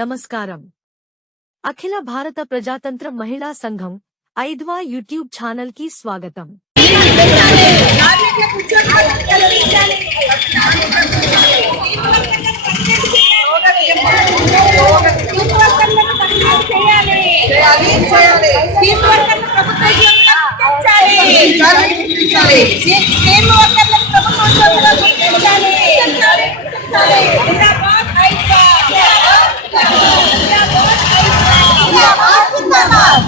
నమస్కారం. అఖిల భారత ప్రజాతంత్ర మహిళా సంఘం 5వ యూట్యూబ్ ఛానల్ కి స్వాగతం.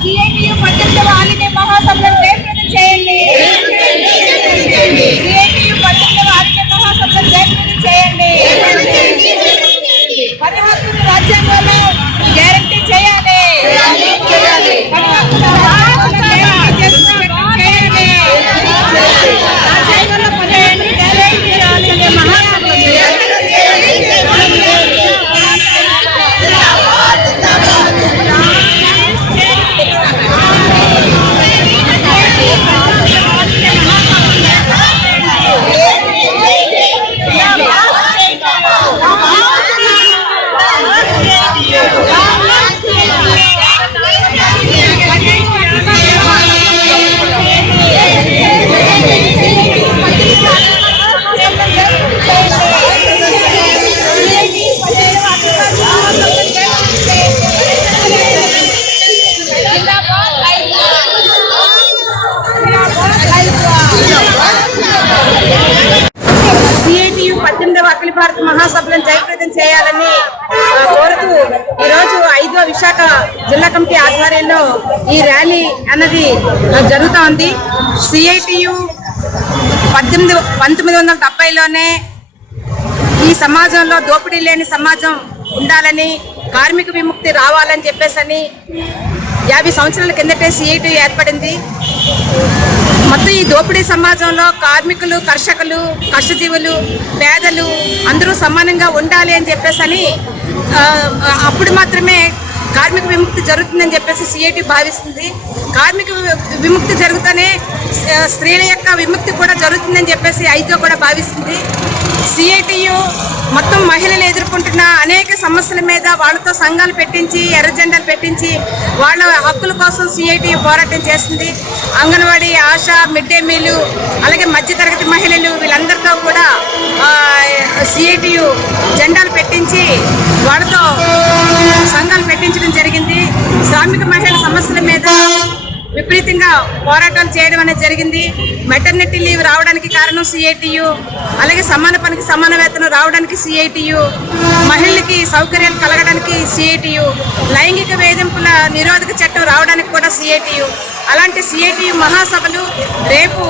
CITU 18వ ఆలినే మహాసభను జయప్రదం చేయండి. CITU 18వ ఆలినే మహాసభను జయప్రదం చేయండి. పని హక్కును రాజ్యాంగంలో గ్యారంటీ చేయాలి. పని హక్కును రాజ్యాంగంలో చేయాలి. రాజ్యాంగంలో పని గ్యారంటీ చేయాలి. మహాసభ అఖిల భారత మహాసభలను జయప్రదం చేయాలని కోరుతూ ఈరోజు 5వ విశాఖ జిల్లా కమిటీ ఆధ్వర్యంలో ఈ ర్యాలీ అన్నది జరుగుతూ ఉంది. CITU 1970లోనే ఈ సమాజంలో దోపిడీ లేని సమాజం ఉండాలని, కార్మిక విముక్తి రావాలని చెప్పేసి 50 సంవత్సరాల కిందటే CITU ఏర్పడింది. మొత్తం ఈ దోపిడీ సమాజంలో కార్మికులు, కర్షకులు, కష్టజీవులు, పేదలు అందరూ సమానంగా ఉండాలి అని చెప్పేసి అప్పుడు మాత్రమే కార్మిక విముక్తి జరుగుతుందని చెప్పేసి CITU భావిస్తుంది. కార్మిక విముక్తి జరుగుతూనే స్త్రీల యొక్క విముక్తి కూడా జరుగుతుందని చెప్పేసి 5వ కూడా భావిస్తుంది. CITU మొత్తం మహిళలు ఎదుర్కొంటున్న అనేక సమస్యల మీద వాళ్ళతో సంఘాలు పెట్టించి, ఎర్ర జెండాలు పెట్టించి వాళ్ళ హక్కుల కోసం CITU పోరాటం చేస్తుంది. Anganwadi, ASHA, mid day meal, అలాగే మధ్యతరగతి మహిళలు వీళ్ళందరితో కూడా CITU జెండాలు పెట్టించి వాళ్ళతో సంఘాలు పెట్టించడం జరిగింది. శ్రామిక మహిళల సమస్యల మీద విపరీతంగా పోరాటాలు చేయడం అనేది జరిగింది. మెటర్నిటీ లీవ్ రావడానికి కారణం CITU, అలాగే సమాన పనికి సమాన వేతనం రావడానికి CITU, మహిళలకి సౌకర్యాలు కలగడానికి CITU, లైంగిక వేధింపుల నిరోధక చట్టం రావడానికి కూడా CITU. అలాంటి CITU మహాసభలు రేపు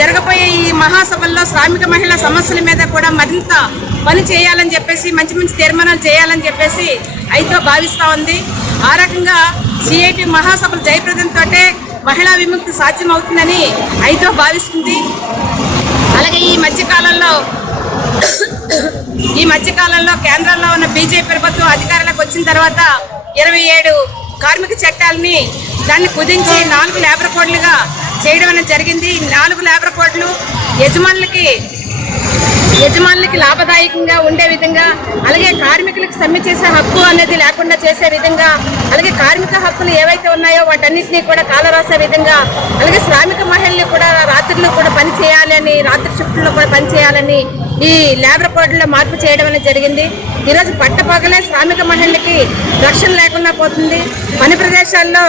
జరగబోయే ఈ మహాసభల్లో శ్రామిక మహిళల సమస్యల మీద కూడా మరింత పని చేయాలని చెప్పేసి, మంచి మంచి తీర్మానాలు చేయాలని చెప్పేసి 5వ భావిస్తూ ఉంది. ఆ రకంగా CITU మహాసభలు జయప్రదంతో మహిళా విముక్తి సాధ్యమవుతుందని 5వ భావిస్తుంది. అలాగే ఈ మధ్యకాలంలో కేంద్రంలో ఉన్న BJP ప్రభుత్వం అధికారంలోకి వచ్చిన తర్వాత 27 కార్మిక చట్టాలని దాన్ని కుదించి 4 లేబర్ కోడ్లుగా చేయడం అనేది జరిగింది. 4 లేబర్ కోడ్లు యజమానులకి లాభదాయకంగా ఉండే విధంగా, అలాగే కార్మికులకు సమ్మె చేసే హక్కు అనేది లేకుండా చేసే విధంగా, అలాగే కార్మిక హక్కులు ఏవైతే ఉన్నాయో వాటన్నిటినీ కూడా కాలరాసే విధంగా, అలాగే శ్రామిక మహిళలు కూడా రాత్రుల్లో కూడా పని చేయాలని, రాత్రి షిఫ్ట్లో కూడా పని చేయాలని ఈ లేబర్ కోడ్లో మార్పు చేయడం అనేది జరిగింది. ఈరోజు పట్టపగలే శ్రామిక మహిళలకి రక్షణ లేకుండా పోతుంది. పని ప్రదేశాల్లో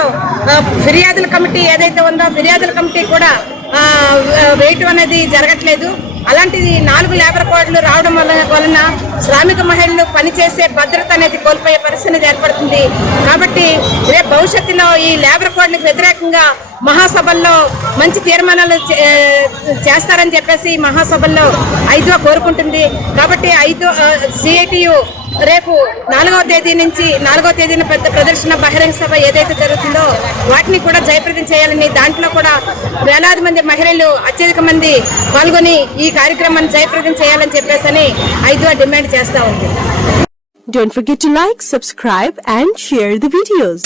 ఫిర్యాదుల కమిటీ ఏదైతే ఉందో ఫిర్యాదుల కమిటీ కూడా వేయటం అనేది జరగట్లేదు. అలాంటిది 4 లేబర్ కోడ్లు రావడం వలన శ్రామిక మహిళలు పనిచేసే భద్రత అనేది కోల్పోయే పరిస్థితి ఏర్పడుతుంది. కాబట్టి రేపు భవిష్యత్తులో ఈ లేబర్ కోడ్లకు వ్యతిరేకంగా మహాసభల్లో మంచి తీర్మానాలు చేస్తారని చెప్పేసి మహాసభల్లో 5వ కోరుకుంటుంది. కాబట్టి CITU రేపు 4వ తేదీ నుంచి 4వ తేదీన పెద్ద ప్రదర్శన బహిరంగ సభ ఏదైతే జరుగుతుందో వాటిని కూడా జయప్రదం చేయాలని, దాంట్లో కూడా వేలాది మంది మహిళలు అత్యధిక మంది పాల్గొని ఈ కార్యక్రమాన్ని జయప్రదం చేయాలని చెప్పేసి 5వ డిమాండ్ చేస్తా ఉంది. Don't forget to like, subscribe and share the videos.